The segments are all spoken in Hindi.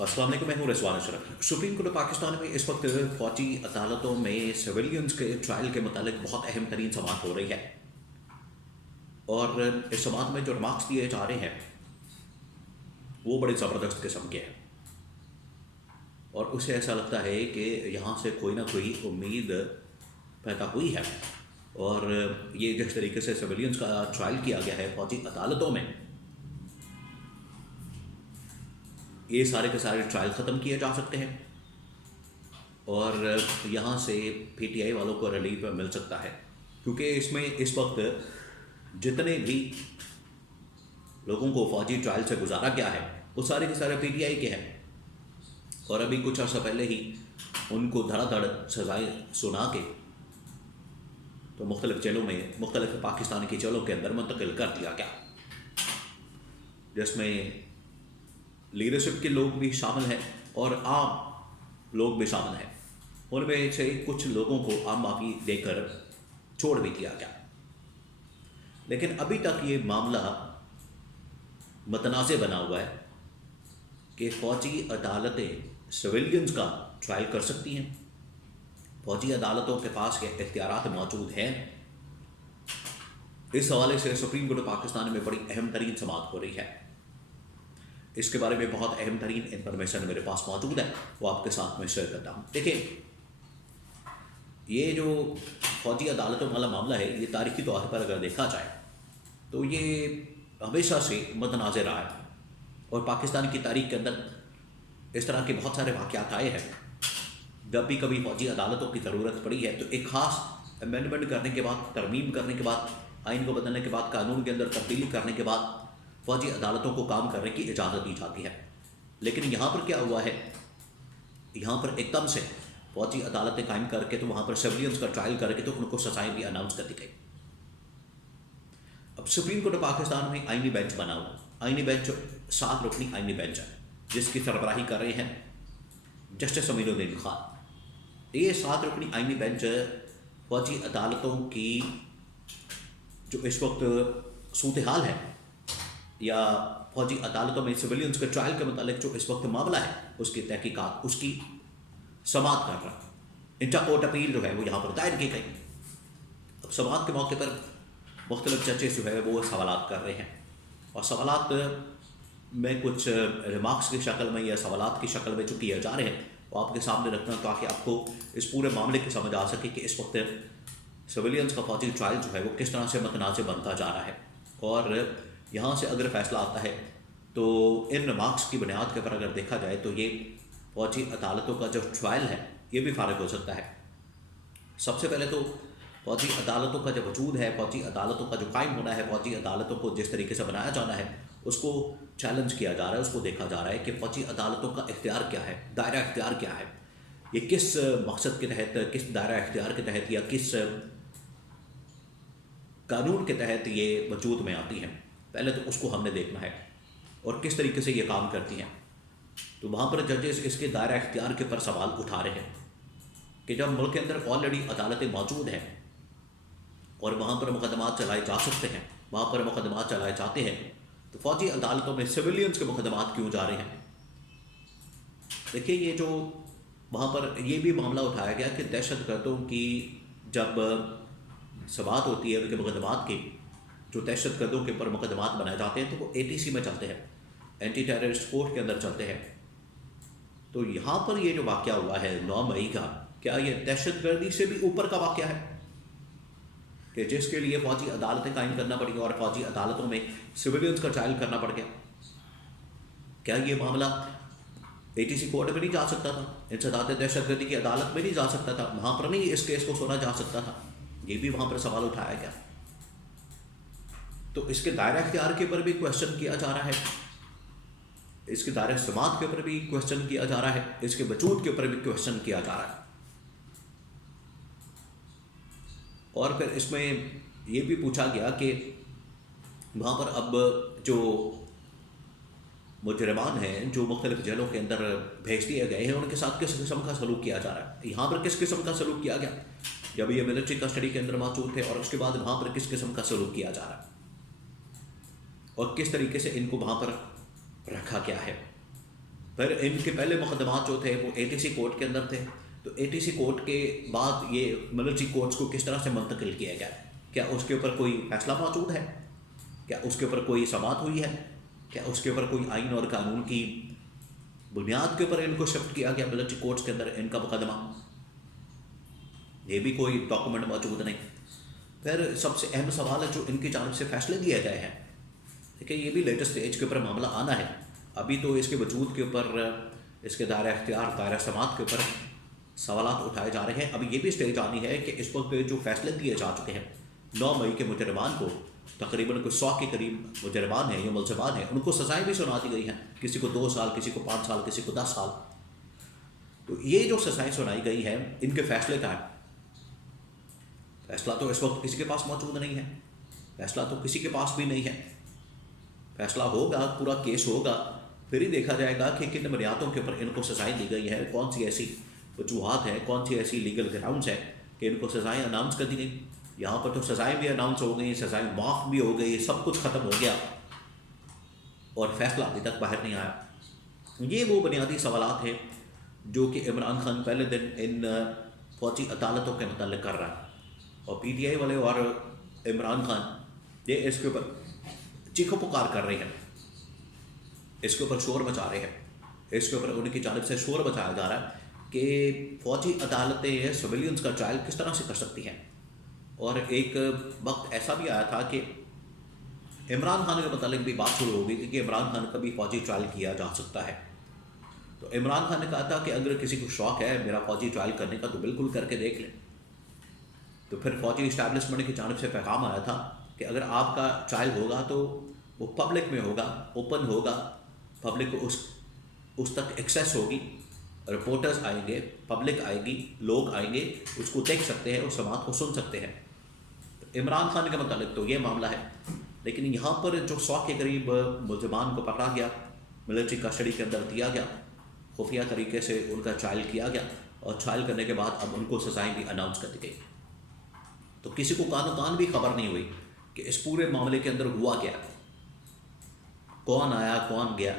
अस्सलाम वालेकुम, मैं हूं रिजवान अशरफ। सुप्रीम कोर्ट पाकिस्तान में इस वक्त फौजी अदालतों में सिविलियंस के ट्रायल के मुतालिक बहुत अहम तरीन समाअत हो रही है और इस समाअत में जो रिमार्क्स दिए जा रहे हैं वो बड़े ज़बरदस्त किस्म के हैं और उसे ऐसा लगता है कि यहाँ से कोई ना कोई उम्मीद पैदा हुई है। और ये जिस तरीके से सिविलियंस का ट्रायल किया गया है फौजी अदालतों में, ये सारे के सारे ट्रायल ख़त्म किए जा सकते हैं और यहाँ से पीटीआई वालों को रिलीफ मिल सकता है, क्योंकि इसमें इस वक्त जितने भी लोगों को फौजी ट्रायल से गुजारा गया है वो सारे के सारे पीटीआई के हैं और अभी कुछ अर्सा पहले ही उनको धड़ाधड़ सजाएं सुना के तो मुख्तलिफ जेलों में, मुख्तलिफ पाकिस्तान की जेलों के अंदर मुंतकिल कर दिया गया, जिसमें लीडरशिप के लोग भी शामिल हैं और आम लोग भी शामिल हैं। उनमें से कुछ लोगों को आम माफ़ी देकर छोड़ भी दिया गया, लेकिन अभी तक ये मामला मतनाज़ बना हुआ है कि फ़ौजी अदालतें सिविलियंस का ट्रायल कर सकती हैं। फ़ौजी अदालतों के पास ये इख्तियारात मौजूद हैं। इस हवाले से सुप्रीम कोर्ट पाकिस्तान में बड़ी अहम तरीन समाअत हो रही है। इसके बारे में बहुत अहम तरीन इंफॉर्मेशन मेरे पास मौजूद है, वो आपके साथ में शेयर करता हूँ। देखिए, ये जो फौजी अदालतों वाला मामला है, ये तारीखी तौर पर अगर देखा जाए तो ये हमेशा से मतनाज़ रहा है और पाकिस्तान की तारीख के अंदर इस तरह के बहुत सारे वाक़यात आए हैं। जब भी कभी फौजी अदालतों की ज़रूरत पड़ी है तो एक ख़ास अमेंडमेंट करने के बाद, तरमीम करने के बाद, आइन को बदलने के बाद, कानून के अंदर तब्दीली करने के बाद फौजी अदालतों को काम करने की इजाज़त दी जाती है। लेकिन यहाँ पर क्या हुआ है, यहाँ पर एकदम से फौजी अदालतें कायम करके तो वहाँ पर सिविलियंस का ट्रायल करके तो उनको सजाएं भी अनाउंस कर दी गई। अब सुप्रीम कोर्ट पाकिस्तान में आइनी बेंच बना हुआ, आइनी बेंच 7 रुकनी आइनी बेंच है जिसकी सरबराही कर रहे हैं जस्टिस अमीनुद्दीन खान। ये 7 रुकनी आइनी बेंच फौजी अदालतों की जो इस वक्त सूरत हाल है या फौजी अदालतों में सिविलियंस के ट्रायल के मुतालिक जो इस वक्त मामला है उसकी तहकीकात, उसकी समाअत कर रहा है। इंटर कोर्ट अपील जो है वो यहाँ पर दायर की गई। अब समाअत के मौके पर मुख्तलिफ जजेस जो है वो सवालात कर रहे हैं और सवालात में कुछ रिमार्क्स की शक्ल में या सवालात की शक्ल में जो किए जा रहे हैं वो आपके सामने रखना ताकि आपको इस पूरे मामले की समझ आ सके कि इस वक्त सिविलियंस का फौजी ट्रायल जो है वो किस तरह से मतनाज़ बनता जा रहा है। और यहाँ से अगर फैसला आता है तो इन रिमार्क्स की बुनियाद के ऊपर अगर देखा जाए तो ये फौजी अदालतों का जो ट्रायल है ये भी फारिग हो सकता है। सबसे पहले तो फौजी अदालतों का जो वजूद है, फौजी अदालतों का जो कायम होना है, फौजी अदालतों को जिस तरीके से बनाया जाना है उसको चैलेंज किया जा रहा है, उसको देखा जा रहा है कि फौजी अदालतों का इख्तियार क्या है, दायरा इख्तियार क्या है, ये किस मकसद के तहत, किस दायरा इख्तियार के तहत या किस कानून के तहत ये वजूद में आती हैं। पहले तो उसको हमने देखना है और किस तरीके से ये काम करती हैं। तो वहाँ पर जजेस इसके दायरा इख्तियार के ऊपर सवाल उठा रहे हैं कि जब मुल्क के अंदर ऑलरेडी अदालतें मौजूद हैं और वहाँ पर मुकदमात चलाए जा सकते हैं, वहाँ पर मुकदमात चलाए जाते हैं, तो फौजी अदालतों में सिविलियंस के मुकदमात क्यों जा रहे हैं। देखिए, ये जो वहाँ पर ये भी मामला उठाया गया कि दहशत गर्दों की जब समाअत होती है उनके मुकदमात की, जो दहशत गर्दों के ऊपर मुकदमात बनाए जाते हैं तो वो ATC में चलते हैं, एंटी टेररिस्ट कोर्ट के अंदर चलते हैं। तो यहाँ पर ये जो वाक़या हुआ है 9 मई का, क्या ये दहशत गर्दी से भी ऊपर का वाक़या है कि जिसके लिए फौजी अदालतें कायम करना पड़ी और फौजी अदालतों में सिविलियंस का ट्रायल करना पड़ गया? क्या ये मामला ATC कोर्ट में नहीं जा सकता था, इंसदाद दहशत गर्दी की अदालत में नहीं जा सकता था, वहाँ पर नहीं इस केस को सुना जा सकता था? ये भी वहाँ पर सवाल उठाया गया। तो इसके दायरा इख्तियार के ऊपर भी क्वेश्चन किया जा रहा है, इसके दायरा समाअत के ऊपर भी क्वेश्चन किया जा रहा है, इसके वजूद के ऊपर भी क्वेश्चन किया जा रहा है। और फिर इसमें ये भी पूछा गया कि वहाँ पर अब जो मुजरिमान हैं जो मुख्तलिफ जेलों के अंदर भेज दिए गए हैं उनके साथ किस किस्म का सलूक किया जा रहा है। यहाँ पर किस किस्म का सलूक किया गया जब ये मिलिट्री कस्टडी के अंदर मौजूद थे, और उसके बाद वहाँ पर किस किस्म का सलूक किया जा रहा है और किस तरीके से इनको वहाँ पर रखा गया है। फिर इनके पहले मुकदमात जो थे वो ATC कोर्ट के अंदर थे, तो ATC कोर्ट के बाद ये मिलिट्री कोर्ट्स को किस तरह से मुंतकिल किया गया? क्या उसके ऊपर कोई फैसला मौजूद है? क्या उसके ऊपर कोई समाअत हुई है? क्या उसके ऊपर कोई आइन और कानून की बुनियाद के ऊपर इनको शिफ्ट किया गया मिलिट्री कोर्ट्स के अंदर इनका मुकदमा? ये भी कोई डॉक्यूमेंट मौजूद नहीं। फिर सबसे अहम सवाल है जो इनकी जानिब से फैसले दिए गए हैं। देखिए, ये भी लेटेस्ट स्टेज के ऊपर मामला आना है। अभी तो इसके वजूद के ऊपर, इसके दायरा इख्तियार, दायरा समात के ऊपर सवालात उठाए जा रहे हैं। अभी ये भी स्टेज आनी है कि इस वक्त जो फैसले दिए जा चुके हैं, 9 मई के मुजरमान को तकरीबन कोई 100 के करीब मुजरमान हैं या मुलजमान हैं, उनको सज़ाएँ भी सुना दी गई हैं। किसी को 2 साल, किसी को 5 साल, किसी को 10 साल। तो ये जो सज़ाएँ सुनाई गई हैं, इनके फैसले का है। फैसला तो इस वक्त किसी के पास मौजूद नहीं है। फैसला तो किसी के पास भी नहीं है। फैसला होगा, पूरा केस होगा, फिर ही देखा जाएगा कि किन बुनियादों के ऊपर इनको सज़ाएँ दी गई हैं, कौन सी ऐसी वजूहात हैं, कौन सी ऐसी लीगल ग्राउंड्स हैं कि इनको सज़ाएँ अनाउंस कर दी गई। यहाँ पर तो सज़ाएँ भी अनाउंस हो गई, सज़ाएँ माफ़ भी हो गई, सब कुछ ख़त्म हो गया और फैसला अभी तक बाहर नहीं आया। ये वो बुनियादी सवालात हैं जो कि इमरान खान पहले दिन इन फौजी अदालतों के मतलब कर रहा है, और PTI वाले और इमरान खान ये इसके ऊपर चीखो पुकार कर रहे हैं, इसके ऊपर शोर मचा रहे हैं। इसके ऊपर उनकी जानिब से शोर मचाया जा रहा है कि फौजी अदालतें सिविलियंस का ट्रायल किस तरह से कर सकती हैं। और एक वक्त ऐसा भी आया था कि इमरान खान के मतलब भी बात शुरू हो गई थी कि इमरान खान का भी फौजी ट्रायल किया जा सकता है। तो इमरान खान ने कहा था कि अगर किसी को शौक़ है मेरा फौजी ट्रायल करने का तो बिल्कुल करके देख लें। तो फिर फौजी इस्टेब्लिशमेंट की जानिब से पैगाम आया था कि अगर आपका ट्रायल होगा तो वो पब्लिक में होगा, ओपन होगा, पब्लिक को उस तक एक्सेस होगी, रिपोर्टर्स आएंगे, पब्लिक आएगी, लोग आएंगे, उसको देख सकते हैं, उस समात को सुन सकते हैं। तो इमरान खान के मतलब तो ये मामला है। लेकिन यहाँ पर जो 100 के करीब मुलजमान को पकड़ा गया, मिलिट्री कस्टडी के अंदर दिया गया, खुफिया तरीके से उनका ट्रायल किया गया, और ट्रायल करने के बाद अब उनको सज़ाएँ भी अनाउंस कर दी गई। तो किसी को कान भी खबर नहीं हुई कि इस पूरे मामले के अंदर हुआ क्या, कौन आया कौन गया।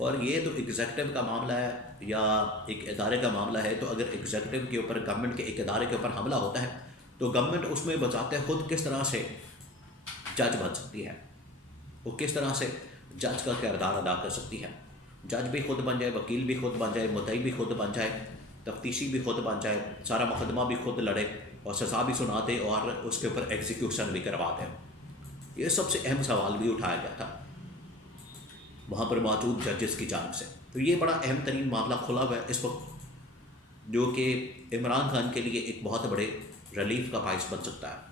और ये तो एग्जीक्यूटिव का मामला है या एक इदारे का मामला है, तो अगर एग्जीक्यूटिव के ऊपर, गवर्नमेंट के एक इदारे के ऊपर हमला होता है तो गवर्नमेंट उसमें बचाते खुद किस तरह से जज बन सकती है, वो किस तरह से जज का किरदार अदा कर सकती है। जज भी खुद बन जाए, वकील भी खुद बन जाए, मुद्दई भी खुद बन जाए, तफ्तीशी भी खुद बन जाए, सारा मुकदमा भी खुद लड़े और सज़ा भी सुना दे और उसके ऊपर एग्जीक्यूशन भी करवा दे। ये सबसे अहम सवाल भी उठाया गया था वहाँ पर मौजूद जजेस की जानिब से। तो ये बड़ा अहम तरीन मामला खुला हुआ है इस वक्त, जो कि इमरान खान के लिए एक बहुत बड़े रिलीफ का बाइस बन सकता है।